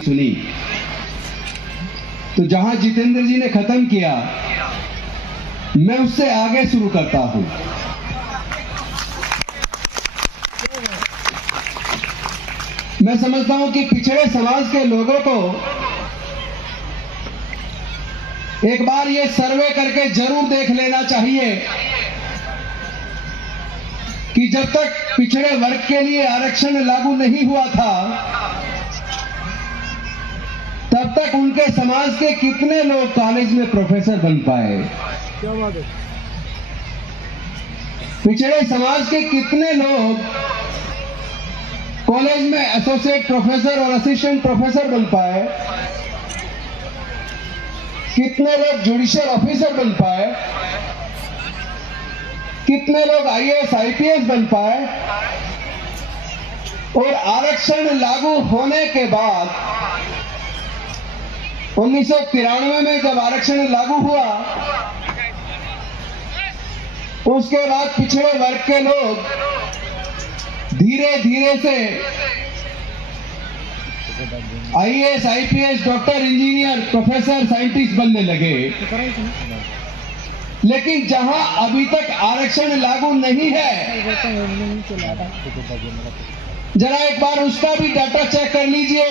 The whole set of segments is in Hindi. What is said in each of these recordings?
सुनी। तो जहां जितेंद्र जी ने खत्म किया, मैं उससे आगे शुरू करता हूं। मैं समझता हूं कि पिछड़े समाज के लोगों को एक बार ये सर्वे करके जरूर देख लेना चाहिए कि जब तक पिछड़े वर्ग के लिए आरक्षण लागू नहीं हुआ था, तब तक उनके समाज के कितने लोग कॉलेज में प्रोफेसर बन पाए। क्या बात है। पिछड़े समाज के कितने लोग कॉलेज में एसोसिएट प्रोफेसर और असिस्टेंट प्रोफेसर बन पाए, कितने लोग जुडिशियल ऑफिसर बन पाए, कितने लोग आईएएस आईपीएस बन पाए। और आरक्षण लागू होने के बाद 1993 में जब आरक्षण लागू हुआ, उसके बाद पिछड़े वर्ग के लोग धीरे धीरे से IAS IPS doctor engineer professor scientist बनने लगे। लेकिन जहां अभी तक आरक्षण लागू नहीं है, जरा एक बार उसका भी डाटा चेक कर लीजिए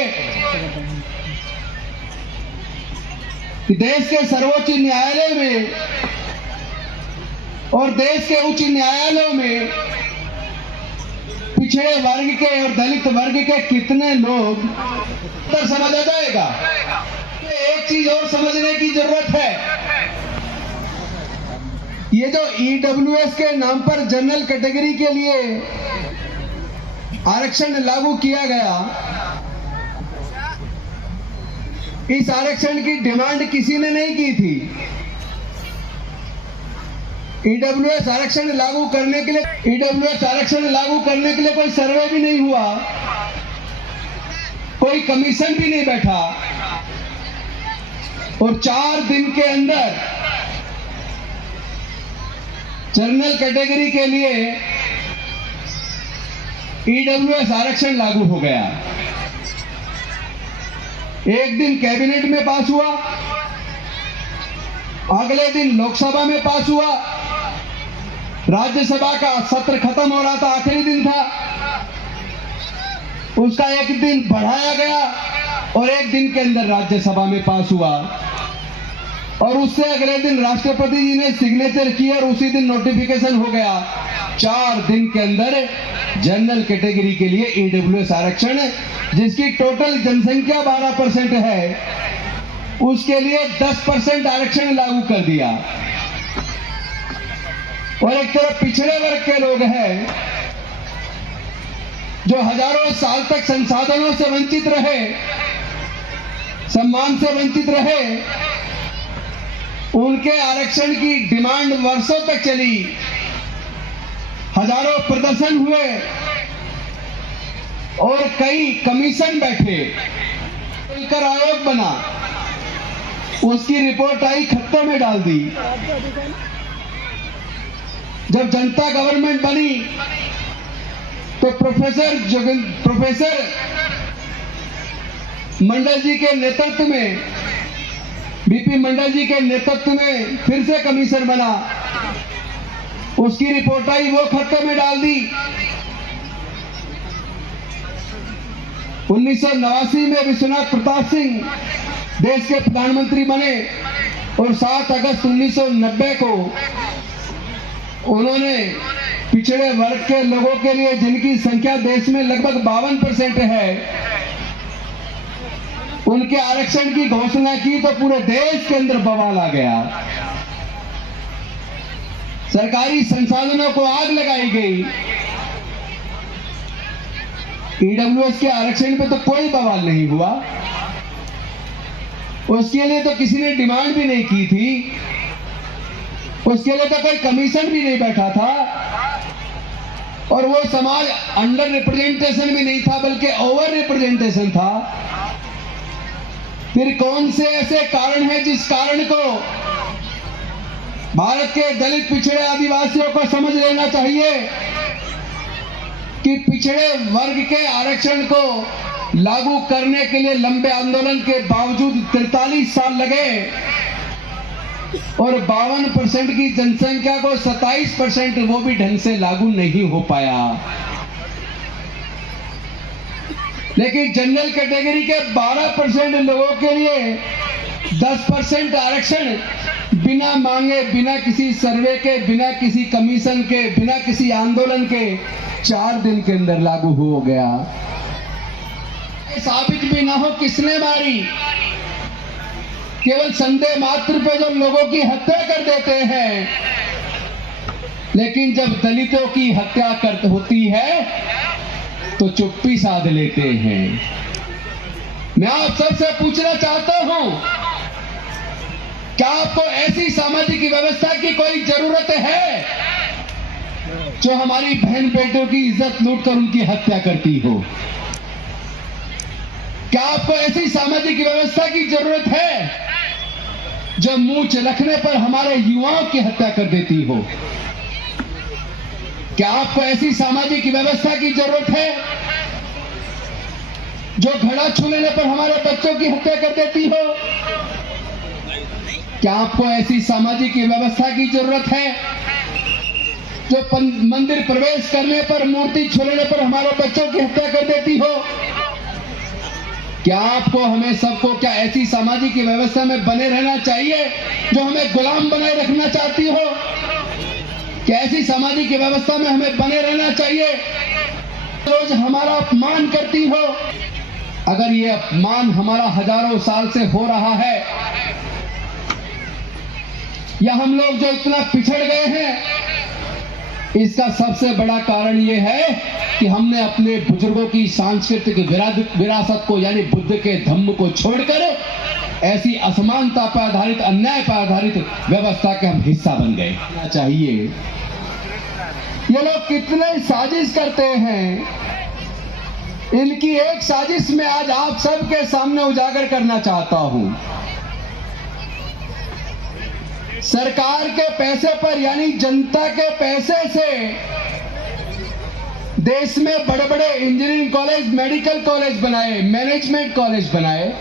कि देश के सर्वोच्च न्यायालय में और देश के उच्च न्यायालयों में पिछड़े वर्ग के और दलित वर्ग के कितने लोग, तो समझ आ जाएगा। एक चीज और समझने की जरूरत है, ये जो ईडब्ल्यूएस के नाम पर जनरल कैटेगरी के लिए आरक्षण लागू किया गया, इस आरक्षण की डिमांड किसी ने नहीं की थी। ईडब्ल्यूएस आरक्षण लागू करने के लिए कोई सर्वे भी नहीं हुआ, कोई कमीशन भी नहीं बैठा, और 4 दिन के अंदर जनरल कैटेगरी के लिए ईडब्ल्यूएस आरक्षण लागू हो गया। एक दिन कैबिनेट में पास हुआ, अगले दिन लोकसभा में पास हुआ, राज्यसभा का सत्र खत्म हो रहा था, आखिरी दिन था, उसका एक दिन बढ़ाया गया और एक दिन के अंदर राज्यसभा में पास हुआ, और उससे अगले दिन राष्ट्रपति जी ने सिग्नेचर किया और उसी दिन नोटिफिकेशन हो गया। 4 दिन के अंदर जनरल कैटेगरी के लिए ईडब्ल्यूएस आरक्षण, जिसकी टोटल जनसंख्या 12% है, उसके लिए 10% आरक्षण लागू कर दिया। और एक तरफ पिछड़े वर्ग के लोग हैं जो हजारों साल तक संसाधनों से वंचित रहे, सम्मान से वंचित रहे, उनके आरक्षण की डिमांड वर्षों तक चली, हजारों प्रदर्शन हुए और कई कमीशन बैठे, मिलकर आयोग बना, उसकी रिपोर्ट आई, खत्ते में डाल दी। जब जनता गवर्नमेंट बनी तो प्रोफेसर मंडल जी के नेतृत्व में, बीपी मंडल जी के नेतृत्व में फिर से कमीशन बना, उसकी रिपोर्ट आई, वो खत्ते में डाल दी। 1989 में विश्वनाथ प्रताप सिंह देश के प्रधानमंत्री बने और 7 अगस्त 1990 को उन्होंने पिछड़े वर्ग के लोगों के लिए, जिनकी संख्या देश में लगभग 52% है, उनके आरक्षण की घोषणा की तो पूरे देश के अंदर बवाल आ गया। सरकारी संसाधनों को आग लगाई गई। ईडब्ल्यूएस के आरक्षण पे तो कोई बवाल नहीं हुआ, उसके लिए तो किसी ने डिमांड भी नहीं की थी, उसके लिए तो कोई कमीशन भी नहीं बैठा था, और वो समाज अंडर रिप्रेजेंटेशन भी नहीं था बल्कि ओवर रिप्रेजेंटेशन था। फिर कौन से ऐसे कारण हैं जिस कारण को भारत के दलित पिछड़े आदिवासियों को समझ लेना चाहिए कि पिछड़े वर्ग के आरक्षण को लागू करने के लिए लंबे आंदोलन के बावजूद 43 साल लगे और 52% की जनसंख्या को 27% वो भी ढंग से लागू नहीं हो पाया। लेकिन जनरल कैटेगरी के 12% लोगों के लिए 10% आरक्षण बिना मांगे, बिना किसी सर्वे के, बिना किसी कमीशन के, बिना किसी आंदोलन के 4 दिन के अंदर लागू हो गया। साबित भी ना हो किसने मारी, केवल संदेह मात्र पे जो लोगों की हत्या कर देते हैं, लेकिन जब दलितों की हत्या होती है तो चुप्पी साध लेते हैं। मैं आप सबसे पूछना चाहता हूं, क्या आपको ऐसी सामाजिक व्यवस्था की कोई जरूरत है जो हमारी बहन बेटों की इज्जत लूटकर उनकी हत्या करती हो? क्या आपको ऐसी सामाजिक व्यवस्था की जरूरत है जो मुंह रखने पर हमारे युवाओं की हत्या कर देती हो? क्या आपको ऐसी सामाजिक व्यवस्था की जरूरत है जो घड़ा छू लेने पर हमारे बच्चों की हत्या कर देती हो? क्या आपको ऐसी सामाजिक व्यवस्था की जरूरत है जो मंदिर प्रवेश करने पर, मूर्ति छू लेने पर हमारे बच्चों की हत्या कर देती हो? क्या आपको, हमें सबको क्या ऐसी सामाजिक व्यवस्था में बने रहना चाहिए जो हमें गुलाम बनाए रखना चाहती हो? क्या ऐसी सामाजिक व्यवस्था में हमें बने रहना चाहिए रोज हमारा अपमान करती हो? अगर ये अपमान हमारा हजारों साल से हो रहा है, या हम लोग जो इतना पिछड़ गए हैं, इसका सबसे बड़ा कारण यह है कि हमने अपने बुजुर्गों की सांस्कृतिक विरासत को, यानी बुद्ध के धम्म को छोड़कर ऐसी असमानता पर आधारित, अन्याय पर आधारित व्यवस्था के हम हिस्सा बन गए। चाहिए ये लोग कितने साजिश करते हैं, इनकी एक साजिश में आज आप सबके सामने उजागर करना चाहता हूं। सरकार के पैसे पर, यानी जनता के पैसे से देश में बड़े बड़े इंजीनियरिंग कॉलेज, मेडिकल कॉलेज बनाए, मैनेजमेंट कॉलेज बनाए,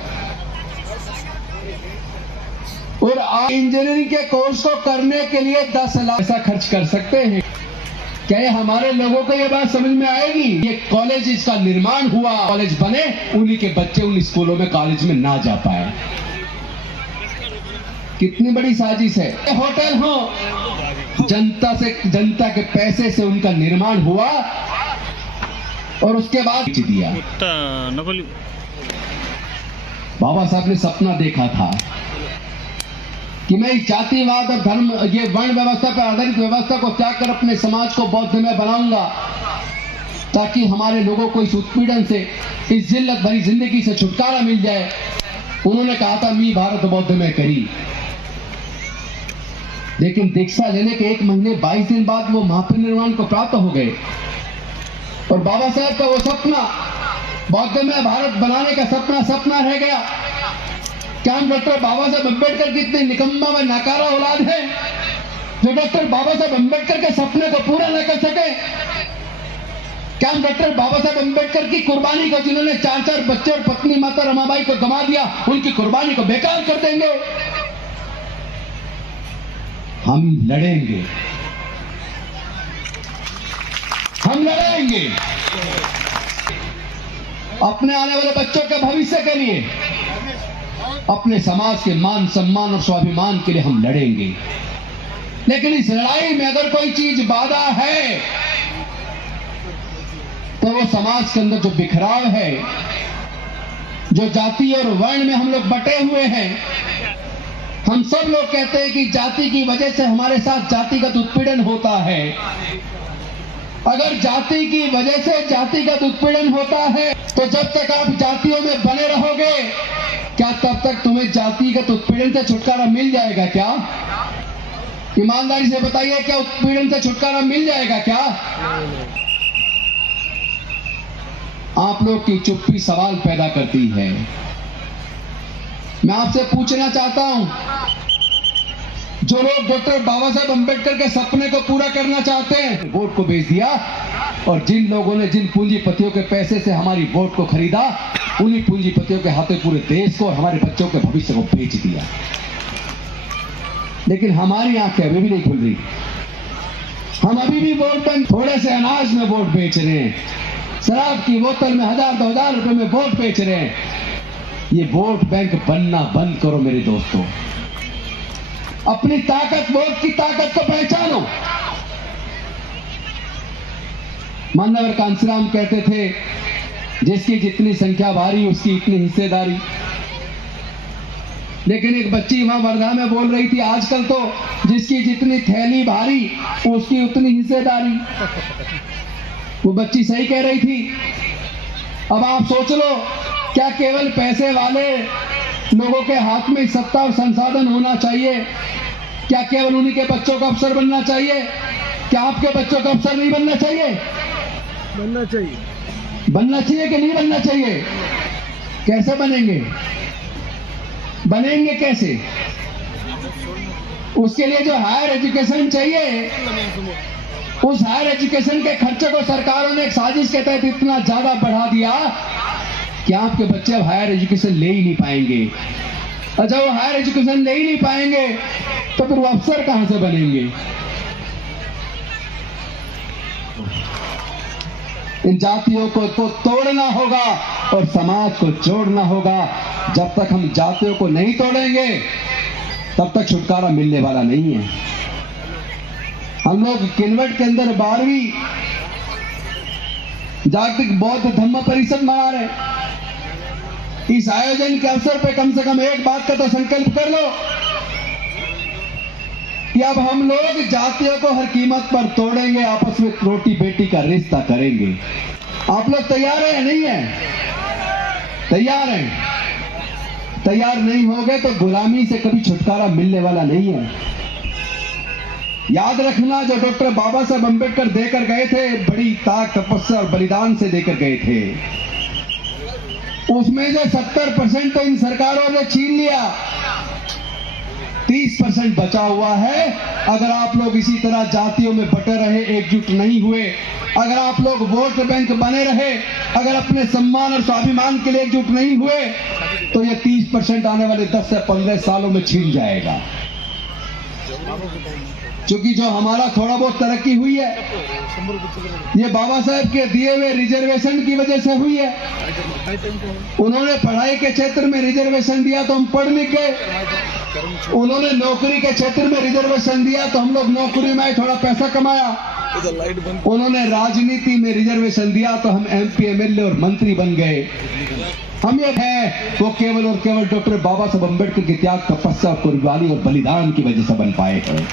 और आप इंजीनियरिंग के कोर्स को करने के लिए 10 लाख पैसा खर्च कर सकते हैं। क्या ये हमारे लोगों को ये बात समझ में आएगी? ये कॉलेज, इसका निर्माण हुआ, कॉलेज बने, उन्हीं के बच्चे उन स्कूलों में, कॉलेज में ना जा पाए। कितनी बड़ी साजिश है। होटल हो, जनता के पैसे से उनका निर्माण हुआ और उसके बाद बेच दिया। बाबा साहब ने सपना देखा था कि मैं इस जातिवाद और धर्म, ये वर्ण व्यवस्था पर आधारित व्यवस्था को त्याग कर अपने समाज को बौद्ध में बनाऊंगा, ताकि हमारे लोगों को इस उत्पीड़न से, इस जिल्लत भरी जिंदगी से छुटकारा मिल जाए। उन्होंने कहा था, मी भारत बौद्ध में करी। लेकिन दीक्षा लेने के 1 महीने 22 दिन बाद वो महापरिनिर्वाण को प्राप्त हो गए, और बाबा साहब का वो सपना, बौद्ध में भारत बनाने का सपना रह गया। क्या हम डॉक्टर बाबा साहब अम्बेडकर की इतनी निकम्मा व नाकारा औलाद है जो डॉक्टर बाबा साहब अम्बेडकर के सपने को पूरा न कर सके? क्या हम डॉक्टर बाबा साहब अम्बेडकर की कुर्बानी को, जिन्होंने 4 बच्चे और पत्नी माता रमाबाई को गंवा दिया, उनकी कुर्बानी को बेकार कर देंगे? हम लड़ेंगे, हम लड़ेंगे अपने आने वाले बच्चों के भविष्य के लिए, अपने समाज के मान सम्मान और स्वाभिमान के लिए हम लड़ेंगे। लेकिन इस लड़ाई में अगर कोई चीज बाधा है तो वो समाज के अंदर जो बिखराव है, जो जाति और वर्ण में हम लोग बटे हुए हैं। हम सब लोग कहते हैं कि जाति की वजह से हमारे साथ जातिगत उत्पीड़न होता है। अगर जाति की वजह से जातिगत उत्पीड़न होता है तो जब तक आप जातियों में बने रहोगे, क्या तब तक तुम्हें जातिगत उत्पीड़न से छुटकारा मिल जाएगा क्या? ईमानदारी से बताइए, क्या उत्पीड़न से छुटकारा मिल जाएगा क्या? आप लोग की चुप्पी सवाल पैदा करती है। मैं आपसे पूछना चाहता हूं, जो लोग डॉक्टर बाबा साहब अम्बेडकर के सपने को पूरा करना चाहते हैं, वोट को बेच दिया, और जिन लोगों ने, जिन पूंजीपतियों के पैसे से हमारी वोट को खरीदा, उन्हीं पूंजीपतियों के हाथों पूरे देश को और हमारे बच्चों के भविष्य को बेच दिया। लेकिन हमारी आंखें अभी भी नहीं खुल रही। हम अभी भी वोट बैंक थोड़े से अनाज में वोट बेच रहे हैं, शराब की बोतल में 1000-2000 रुपए में वोट बेच रहे हैं। ये वोट बैंक बनना बंद करो मेरे दोस्तों। अपनी ताकत, वोट की ताकत को पहचानो। मानवर कांसीराम कहते थे, जिसकी जितनी संख्या भारी उसकी इतनी हिस्सेदारी। लेकिन एक बच्ची वहां वर्धा में बोल रही थी, आजकल तो जिसकी जितनी थैली भारी उसकी उतनी हिस्सेदारी। वो बच्ची सही कह रही थी। अब आप सोच लो, क्या केवल पैसे वाले लोगों के हाथ में सत्ता और संसाधन होना चाहिए? क्या केवल उन्हीं के बच्चों का अफसर बनना चाहिए? क्या आपके बच्चों का अफसर नहीं बनना चाहिए? बनना चाहिए। बनना चाहिए कि नहीं बनना चाहिए? कैसे बनेंगे? बनेंगे कैसे? उसके लिए जो हायर एजुकेशन चाहिए, उस हायर एजुकेशन के खर्चे को सरकारों ने एक साजिश के तहत इतना ज्यादा बढ़ा दिया कि आपके बच्चे अब हायर एजुकेशन ले ही नहीं पाएंगे। और जब वो हायर एजुकेशन ले ही नहीं पाएंगे तो फिर वो अफसर कहां से बनेंगे? इन जातियों को तो तोड़ना होगा और समाज को जोड़ना होगा। जब तक हम जातियों को नहीं तोड़ेंगे तब तक छुटकारा मिलने वाला नहीं है। हम लोग किन्वट के अंदर 12वीं जागतिक बौद्ध धम्म परिषद मना रहे। इस आयोजन के अवसर पे कम से कम एक बात का तो संकल्प कर लो कि अब हम लोग जातियों को हर कीमत पर तोड़ेंगे, आपस में रोटी बेटी का रिश्ता करेंगे। आप लोग तैयार हैं? नहीं है? तैयार हैं? तैयार नहीं होगे तो गुलामी से कभी छुटकारा मिलने वाला नहीं है। याद रखना, जो डॉक्टर बाबा साहब अम्बेडकर देकर गए थे, बड़ी ताक, तपस्या और बलिदान से देकर गए थे, उसमें से 70% तो इन सरकारों ने छीन लिया, 30% बचा हुआ है। अगर आप लोग इसी तरह जातियों में बटे रहे, एकजुट नहीं हुए, अगर आप लोग वोट बैंक बने रहे, अगर अपने सम्मान और स्वाभिमान के लिए एकजुट नहीं हुए, तो ये 30% आने वाले 10 से 15 सालों में छीन जाएगा। क्योंकि जो हमारा थोड़ा बहुत तरक्की हुई है, ये बाबा साहब के दिए हुए रिजर्वेशन की वजह से हुई है। उन्होंने पढ़ाई के क्षेत्र में रिजर्वेशन दिया तो हम पढ़ लिख गए, उन्होंने नौकरी के क्षेत्र में रिजर्वेशन दिया तो हम लोग नौकरी में थोड़ा पैसा कमाया, उन्होंने राजनीति में रिजर्वेशन दिया तो हम MP, MLA और मंत्री बन गए। हम ये है वो केवल और केवल डॉक्टर बाबा साहब अम्बेडकर के त्याग, तपस्या, कुर्बानी और बलिदान की वजह से बन पाए हैं।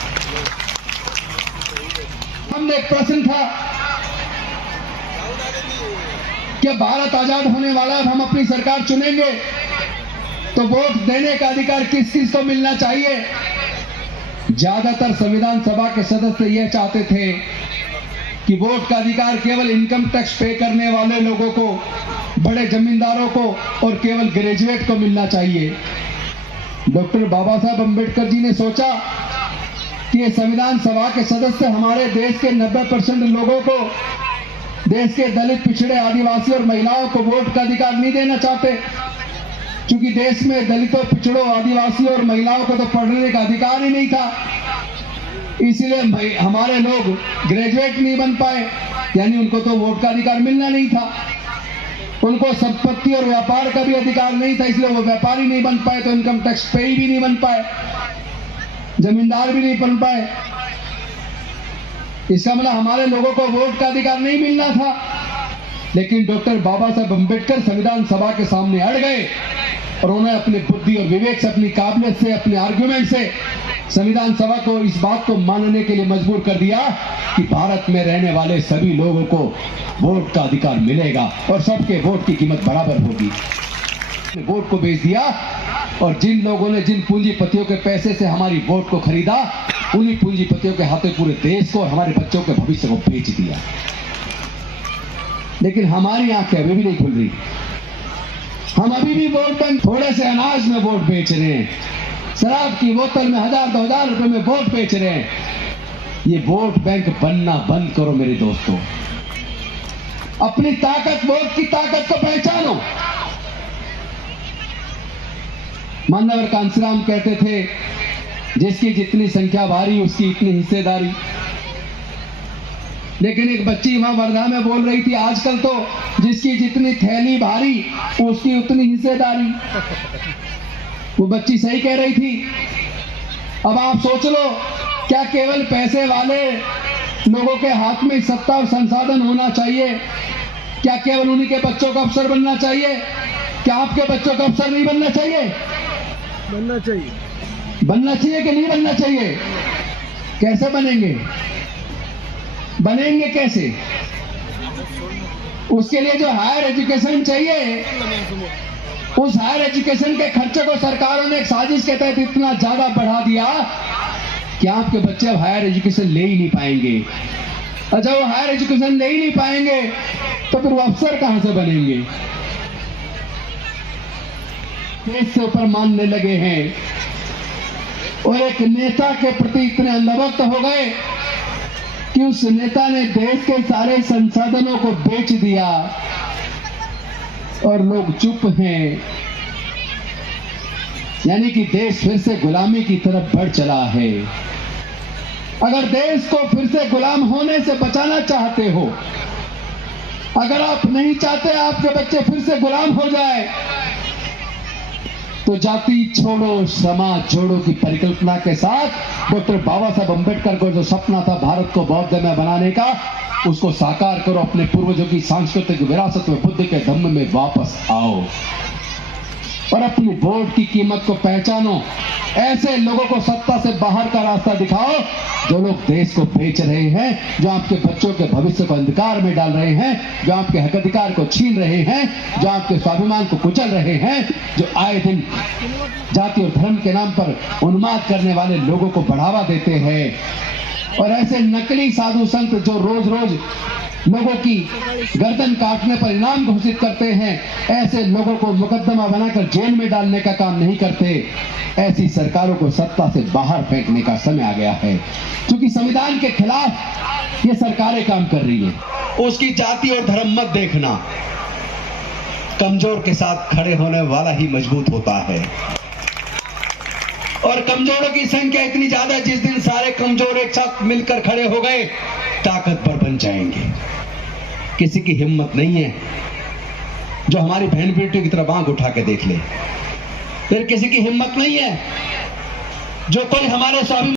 हमने एक प्रश्न था कि भारत आजाद होने वाला है, हम अपनी सरकार चुनेंगे तो वोट देने का अधिकार किस किस को मिलना चाहिए? ज्यादातर संविधान सभा के सदस्य यह चाहते थे कि वोट का अधिकार केवल इनकम टैक्स पे करने वाले लोगों को, बड़े जमींदारों को और केवल ग्रेजुएट को मिलना चाहिए। डॉक्टर बाबा साहब अम्बेडकर जी ने सोचा कि ये संविधान सभा के सदस्य हमारे देश के 90% लोगों को, देश के दलित, पिछड़े, आदिवासी और महिलाओं को वोट का अधिकार नहीं देना चाहते, क्योंकि देश में दलितों, पिछड़ों, आदिवासियों और महिलाओं को तो पढ़ने का अधिकार ही नहीं था। इसीलिए हमारे लोग ग्रेजुएट नहीं बन पाए, यानी उनको तो वोट का अधिकार मिलना नहीं था। उनको संपत्ति और व्यापार का भी अधिकार नहीं था, इसलिए वो व्यापारी नहीं बन पाए, तो इनकम टैक्स पेई भी नहीं बन पाए, जमींदार भी नहीं बन पाए। इसका मतलब हमारे लोगों को वोट का अधिकार नहीं मिलना था। लेकिन डॉक्टर बाबा साहब अम्बेडकर संविधान सभा के सामने अड़ गए और उन्होंने अपनी बुद्धि और विवेक से, अपनी काबिलियत से, अपने आर्गुमेंट से संविधान सभा को इस बात को मानने के लिए मजबूर कर दिया कि भारत में रहने वाले सभी लोगों को वोट का अधिकार मिलेगा और सबके वोट की कीमत बराबर होगी। वोट को बेच दिया और जिन लोगों ने, जिन पूंजीपतियों के पैसे से हमारी वोट को खरीदा, उन्हीं पूंजीपतियों के हाथों पूरे देश को और हमारे बच्चों के भविष्य को बेच दिया। लेकिन हमारी आंखें अभी भी नहीं खुल रही। हम अभी भी वोट बैंक थोड़े से अनाज में वोट बेच रहे हैं, शराब की बोतल में 1000-2000 रुपए में वोट बेच रहे हैं। ये वोट बैंक बनना बंद करो मेरे दोस्तों। अपनी ताकत, वोट की ताकत को पहचानो। मान्यवर कांसीराम कहते थे, जिसकी जितनी संख्या भारी उसकी इतनी हिस्सेदारी। लेकिन एक बच्ची वहां वर्धा में बोल रही थी, आजकल तो जिसकी जितनी थैली भारी उसकी उतनी हिस्सेदारी। वो बच्ची सही कह रही थी। अब आप सोच लो, क्या केवल पैसे वाले लोगों के हाथ में सत्ता और संसाधन होना चाहिए? क्या केवल उन्हीं के बच्चों का अफसर बनना चाहिए? क्या आपके बच्चों का अफसर नहीं बनना चाहिए? बनना चाहिए। बनना चाहिए कि नहीं बनना चाहिए? कैसे बनेंगे? बनेंगे कैसे? उसके लिए जो हायर एजुकेशन चाहिए, उस हायर एजुकेशन के खर्चे को सरकारों ने एक साजिश के तहत इतना ज्यादा बढ़ा दिया कि आपके बच्चे अब हायर एजुकेशन ले ही नहीं पाएंगे। और जब वो हायर एजुकेशन ले ही नहीं पाएंगे तो फिर वो अफसर कहां से बनेंगे? देश से ऊपर मानने लगे हैं और एक नेता के प्रति इतने अंधभक्त हो गए कि उस नेता ने देश के सारे संसाधनों को बेच दिया और लोग चुप हैं। यानी कि देश फिर से गुलामी की तरफ बढ़ चला है। अगर देश को फिर से गुलाम होने से बचाना चाहते हो, अगर आप नहीं चाहते आपके बच्चे फिर से गुलाम हो जाए, तो जाति छोड़ो समाज जोड़ो की परिकल्पना के साथ डॉक्टर बाबा साहब अम्बेडकर को जो सपना था भारत को बौद्धमय बनाने का, उसको साकार करो। अपने पूर्वजों की सांस्कृतिक विरासत में, बुद्ध के धम्म में वापस आओ और अपनी वोट की कीमत को पहचानो। ऐसे लोगों को सत्ता से बाहर का रास्ता दिखाओ जो लोग देश को बेच रहे हैं, जो आपके बच्चों के भविष्य को अंधकार में डाल रहे हैं, जो आपके हक अधिकार को छीन रहे हैं, जो आपके स्वाभिमान को कुचल रहे हैं, जो आए दिन जाति और धर्म के नाम पर उन्माद करने वाले लोगों को बढ़ावा देते हैं। और ऐसे नकली साधु संत जो रोज रोज लोगों की गर्दन काटने पर इनाम घोषित करते हैं, ऐसे लोगों को मुकदमा बनाकर जेल में डालने का काम नहीं करते। ऐसी सरकारों को सत्ता से बाहर फेंकने का समय आ गया है, क्योंकि संविधान के खिलाफ ये सरकारें काम कर रही हैं। उसकी जाति और धर्म मत देखना, कमजोर के साथ खड़े होने वाला ही मजबूत होता है। और कमजोरों की संख्या इतनी ज्यादा, जिस दिन सारे कमजोर एक साथ मिलकर खड़े हो गए ताकतवर बन जाएंगे। किसी की हिम्मत नहीं है जो हमारी बहन बेटियों की तरफ आंख उठा के देख ले। फिर किसी की हिम्मत नहीं है जो कोई हमारे स्वाभिमान